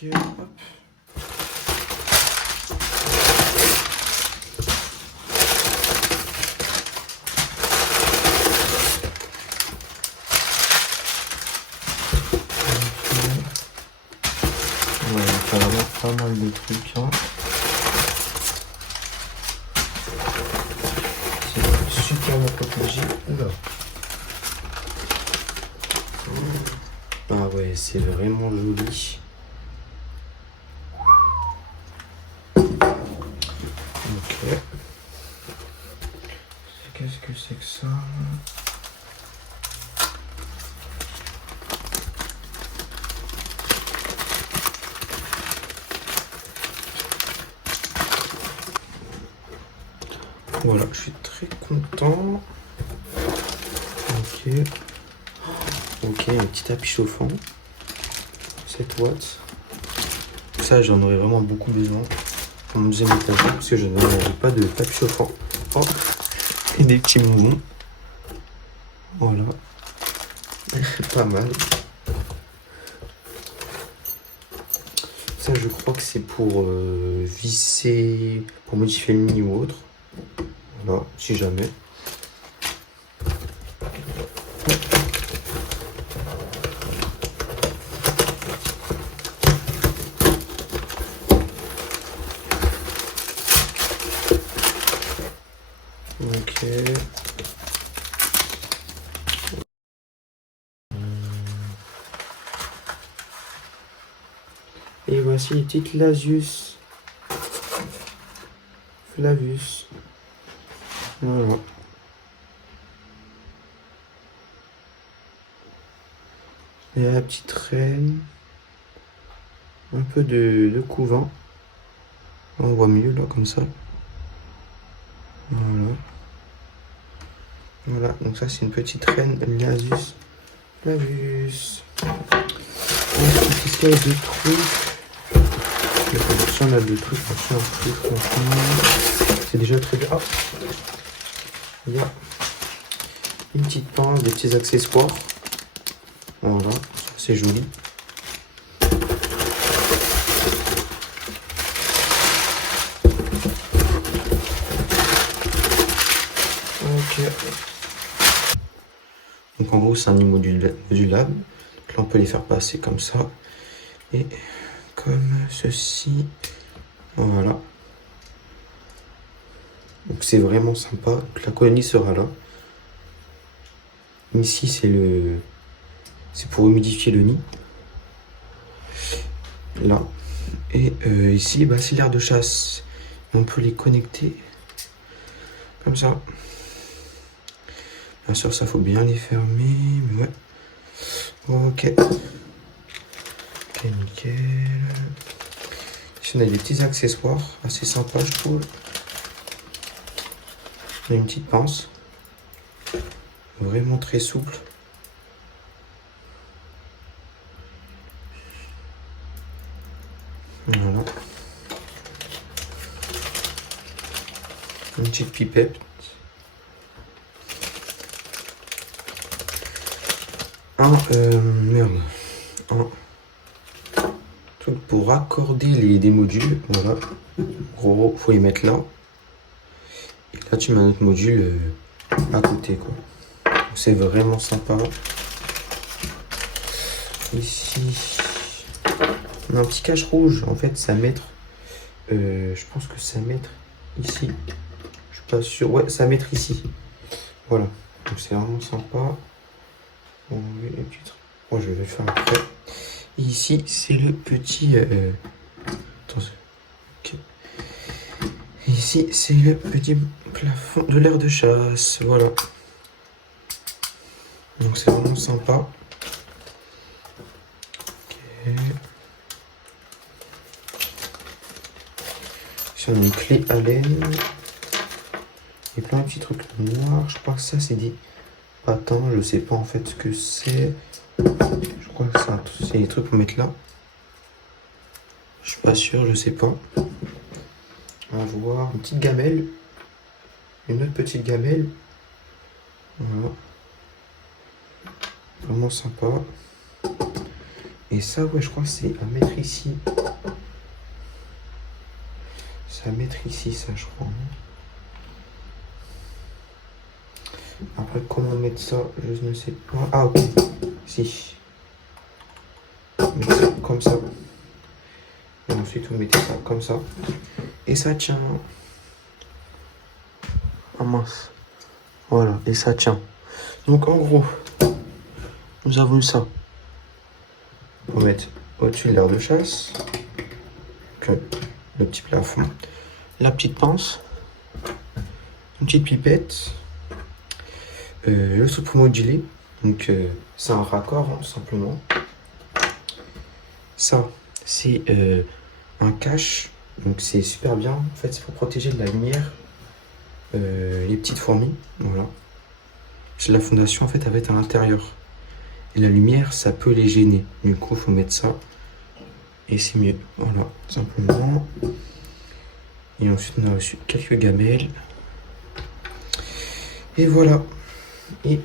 Ok, hop. Ouais, ça a vraiment pas mal de trucs. Hein. C'est super bien protégé. Oula. Ah ouais, c'est vraiment joli. Ok. Qu'est-ce que c'est que ça? Voilà, je suis très content. Ok. Ok, un petit tapis chauffant. 7 watts. Ça, j'en aurais vraiment beaucoup besoin pour mon deuxième étage parce que je n'avais pas de tapis chauffant. Oh. Et des petits mouvements. Voilà. Pas mal. Ça, je crois que c'est pour visser, pour modifier le mi ou autre. Voilà, si jamais. Ok. Et voici les petites Lasius. Flavus. Voilà. Et la petite reine. Un peu de couvain. On voit mieux là comme ça. Voilà. Voilà, donc ça c'est une petite reine Lasius Flavus. Une petite espèce de truc. Si on a deux trucs, machin, un truc, franchement, c'est déjà très bien. Oh. Il y a une petite pince, des petits accessoires. Voilà, c'est joli. Ok. Donc en gros c'est un lit modulable. Donc là on peut les faire passer comme ça. Et comme ceci. Voilà. Donc c'est vraiment sympa. Donc la colonie sera là. Ici c'est pour humidifier le nid. Là. Et ici bah, c'est l'air de chasse. On peut les connecter comme ça. Bien sûr ça faut bien les fermer. Mais ouais. Ok. Ok nickel. Ici on a des petits accessoires assez sympas je trouve. On a une petite pince. Vraiment très souple. Voilà. Une petite pipette. Merde. Un truc pour raccorder des modules. Voilà. En gros, faut les mettre là. Et là, tu mets un autre module à côté, quoi. C'est vraiment sympa. Ici, on a un petit cache rouge. En fait, c'est à mettre. Je pense que c'est à mettre ici. Je suis pas sûr. Ouais, c'est à mettre ici. Voilà. Donc c'est vraiment sympa. Bon, je vais le faire après. Et ici, c'est le petit. Attention. Ok. Et ici, c'est le petit plafond de l'air de chasse. Voilà. Donc c'est vraiment sympa. Ok. Ici, on a une clé Allen. Et plein de petits trucs noirs. Je crois que ça, c'est des patins. Je sais pas en fait ce que c'est. Je crois que c'est des trucs pour mettre là. Je suis pas sûr, je sais pas. On va voir une petite gamelle. Une autre petite gamelle. Voilà. Vraiment sympa. Et ça, ouais, je crois que c'est à mettre ici. C'est à mettre ici, ça, je crois. Après, comment mettre ça, je ne sais pas. Ah, ok. Si. Mettre ça comme ça. Et ensuite, vous mettez ça comme ça. Et ça tient. Ah mince. Voilà, et ça tient. Donc, en gros, nous avons ça. On va mettre au-dessus de l'air de chasse. Donc, le petit plafond. La petite pince. Une petite pipette. Le soprano gilet. Donc, c'est un raccord, hein, tout simplement. Ça, c'est un cache. Donc, c'est super bien. En fait, c'est pour protéger de la lumière les petites fourmis. Voilà. La fondation, en fait, elle va être à l'intérieur. Et la lumière, ça peut les gêner. Du coup, il faut mettre ça. Et c'est mieux. Voilà, tout simplement. Et ensuite, on a reçu quelques gamelles. Et voilà. Et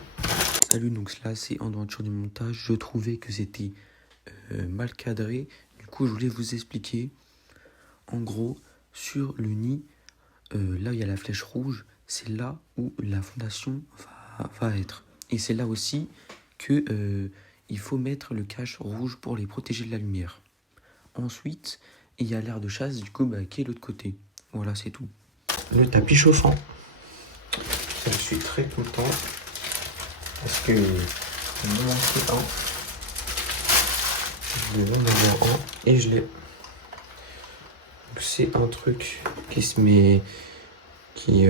salut, donc là, c'est en droiture du montage. Je trouvais que c'était mal cadré. Du coup, je voulais vous expliquer. En gros, sur le nid, là où il y a la flèche rouge, c'est là où la fondation va être. Et c'est là aussi que il faut mettre le cache rouge pour les protéger de la lumière. Ensuite, il y a l'air de chasse, du coup, qui est de l'autre côté. Voilà, c'est tout. Le tapis chauffant. Je suis très content parce que il me manquait un. Je devais en avoir un et je l'ai. C'est un truc qui se met, qui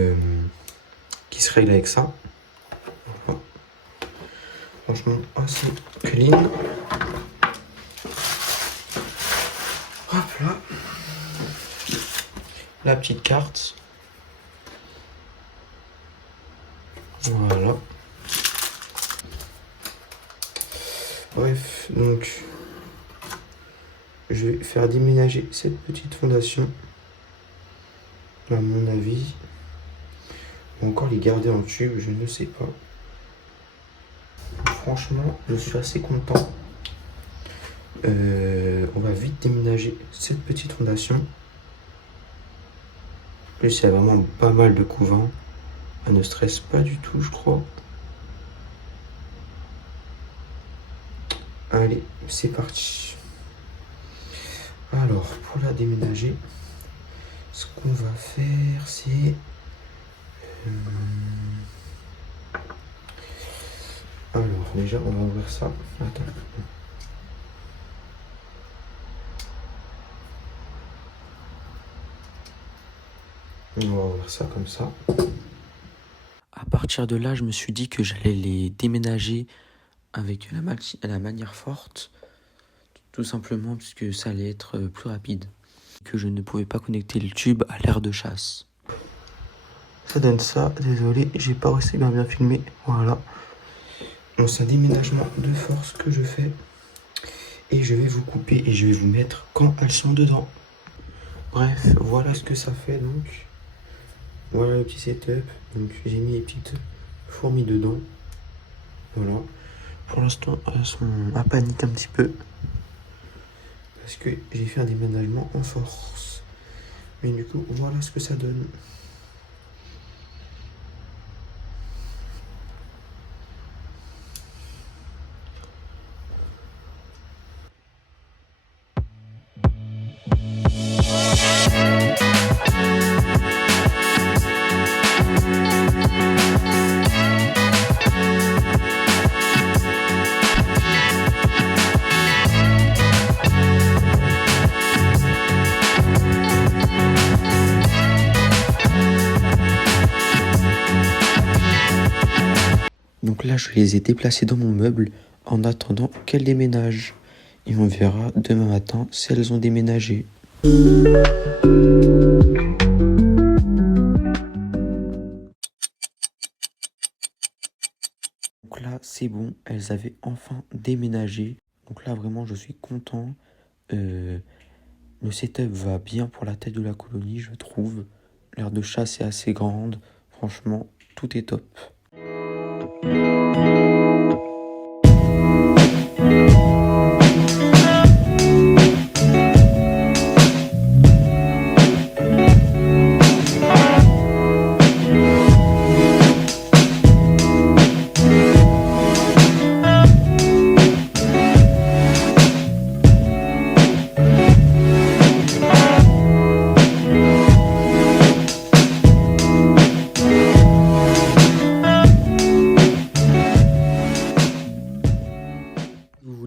se règle avec ça. Voilà. Franchement, assez clean. Hop là. La petite carte. Voilà. Bref, donc je vais faire déménager cette petite fondation. À mon avis. Ou encore les garder en tube, je ne sais pas. Franchement, je suis assez content. On va vite déménager cette petite fondation. En plus, il y a vraiment pas mal de couvains. Elle ne stresse pas du tout, je crois. Allez, c'est parti. Alors, pour la déménager, ce qu'on va faire, c'est... Alors, déjà, on va ouvrir ça. Attends. On va ouvrir ça comme ça. À partir de là, je me suis dit que j'allais les déménager avec la manière forte, tout simplement parce que ça allait être plus rapide. Que je ne pouvais pas connecter le tube à l'air de chasse. Ça donne ça, désolé, j'ai pas réussi à bien filmer. Voilà. Donc c'est un déménagement de force que je fais. Et je vais vous couper et je vais vous mettre quand elles sont dedans. Bref, voilà ce que ça fait donc. Voilà le petit setup. Donc j'ai mis les petites fourmis dedans. Voilà. Pour l'instant, elles sont à panique un petit peu. Parce que j'ai fait un déménagement en force. Mais du coup, voilà ce que ça donne. Donc là, je les ai déplacées dans mon meuble en attendant qu'elles déménagent. Et on verra demain matin si elles ont déménagé. Donc là, c'est bon, elles avaient enfin déménagé. Donc là, vraiment, je suis content. Le setup va bien pour la taille de la colonie, je trouve. L'aire de chasse est assez grande. Franchement, tout est top.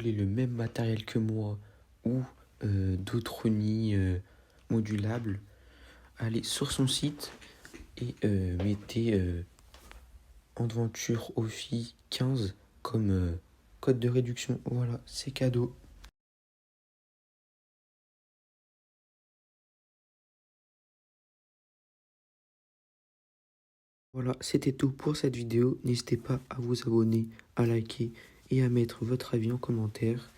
voulez le même matériel que moi ou d'autres nids modulables, allez sur son site et mettez Aventure Ophi 15 comme code de réduction. Voilà, c'est cadeau. Voilà, c'était tout pour cette vidéo. N'hésitez pas à vous abonner, à liker et à mettre votre avis en commentaire.